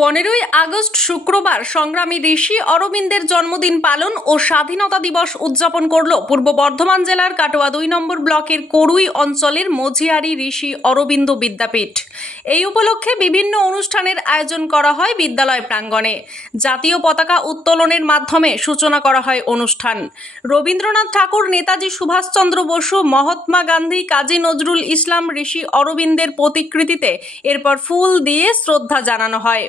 পনেরোই আগস্ট শুক্রবার সংগ্রামী ঋষি অরবিন্দের জন্মদিন পালন ও স্বাধীনতা দিবস উদযাপন করল পূর্ব বর্ধমান জেলার কাটোয়া দুই নম্বর ব্লকের করুই অঞ্চলের মঝিয়ারি ঋষি অরবিন্দ বিদ্যাপীঠ। এই উপলক্ষে বিভিন্ন অনুষ্ঠানের আয়োজন করা হয় বিদ্যালয় প্রাঙ্গণে। জাতীয় পতাকা উত্তোলনের মাধ্যমে সূচনা করা হয় অনুষ্ঠান। রবীন্দ্রনাথ ঠাকুর, নেতাজি সুভাষচন্দ্র বসু, মহাত্মা গান্ধী, কাজী নজরুল ইসলাম ঋষি অরবিন্দের প্রতিকৃতিতে এরপর ফুল দিয়ে শ্রদ্ধা জানানো হয়।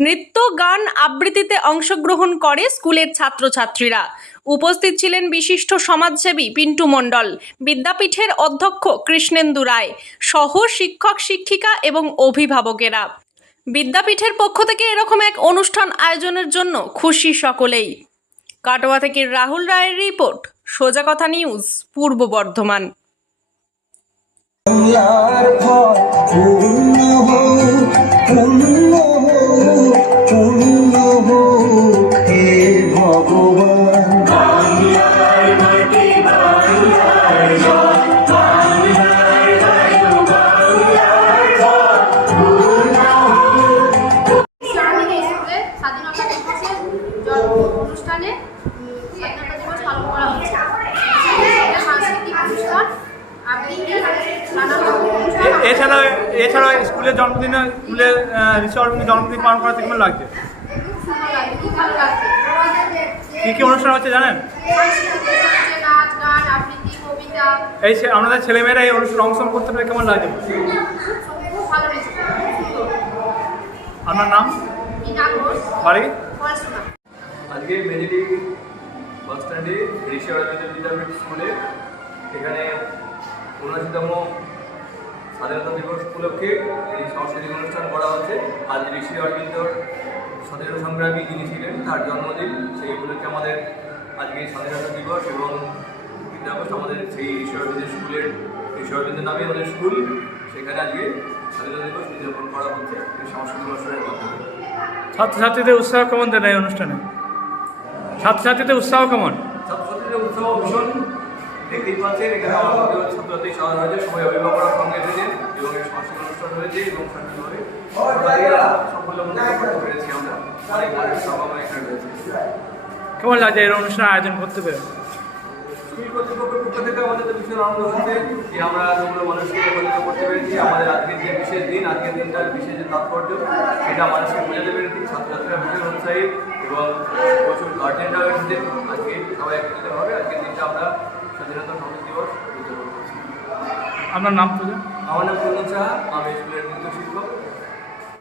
নৃত্য, গান আবৃত্তিতে অংশগ্রহণ করে স্কুলের ছাত্রছাত্রীরা। উপস্থিত ছিলেন বিশিষ্ট সমাজসেবী পিন্টু মণ্ডল, বিদ্যাপীঠের অধ্যক্ষ কৃষ্ণেন্দু রায় সহ শিক্ষক, শিক্ষিকা এবং অভিভাবকেরা। বিদ্যাপীঠের পক্ষ থেকে এরকম এক অনুষ্ঠান আয়োজনের জন্য খুশি সকলেই। কাটোয়া থেকে রাহুল রায়ের রিপোর্ট, সোজা কথা নিউজ, পূর্ব বর্ধমান। অনুষ্ঠানে স্বাধীনতা দিবস পালন করা হচ্ছে। সাংস্কৃতিক অনুষ্ঠান। আবৃত্তি নানা রকম অনুষ্ঠান এ- এছাড়া এছাড়া স্কুলের জন্মদিনে স্কুলে ঋষি জন্মদিন পালন করাতে কেমন লাগছে? কী কী অনুষ্ঠান হচ্ছে জানেন? এই আমাদের ছেলেমেয়েরা এই অনুষ্ঠানে অংশগ্রহণ করতে পেরে কেমন লাগছে? আপনার নাম? বাড়ি? আজকে মেজেলি বাস স্ট্যান্ডে ঋষি বিদ্যাপীঠ স্কুলে এখানে উনআশিতম স্বাধীনতা দিবস উপলক্ষে এই সাংস্কৃতিক অনুষ্ঠান করা হচ্ছে। আজ ঋষি অরবিন্দর স্বাধীনতা সংগ্রামী যিনি ছিলেন, তার জন্মদিন, সেই উপলক্ষে আমাদের আজকে স্বাধীনতা দিবস এবং দিবস আমাদের সেই ঋষি অরবিন্দের স্কুলের ঋষি অরবিন্দের নামে আমাদের স্কুল সেখানে আজকে স্বাধীনতা দিবস উদযাপন করা হচ্ছে এই সাংস্কৃতিক অনুষ্ঠানের মাধ্যমে। ছাত্রছাত্রীদের উৎসাহ কেমন দেন এই অনুষ্ঠানে? ছাত্রছাত্রীদের উৎসাহ কেমন? ছাত্রছাত্রীদের উৎসাহ ভীষণ। দেখতেই পাচ্ছেন এখানে মধ্যে ছাত্রছাত্রী সাধারণ হয়েছে সবাই অভিভাবকরা সঙ্গে এসেছে এবং এই সাংস্কৃতিক অনুষ্ঠান হয়েছে এবং সাংস্কৃতিকভাবে কেমন লাগছে এই অনুষ্ঠান আয়োজন করতে পেরে? স্কুল কর্তৃপক্ষের পক্ষ থেকে আমাদের তো ভীষণ আনন্দ হচ্ছে যে আমরা এতগুলো মানুষকে একত্রিত করতে পেরেছি আমাদের আজকের যে বিশেষ দিন আজকের দিনটার বিশেষ যে তাৎপর্য সেটা মানুষকে বোঝাতে পেরেছি। ছাত্রছাত্রীরা ভীষণ উৎসাহী। এবং প্রচুর গার্জেনরাও এসেছে আজকে সবাই একত্রিত হবে আজকের দিনটা আমরা স্বাধীনতা সমাজ দিবস উদযাপন করছি। আপনার নাম পূজা আমার নাম পূর্ণ সাহা আমি স্কুলের নৃত্য শিক্ষক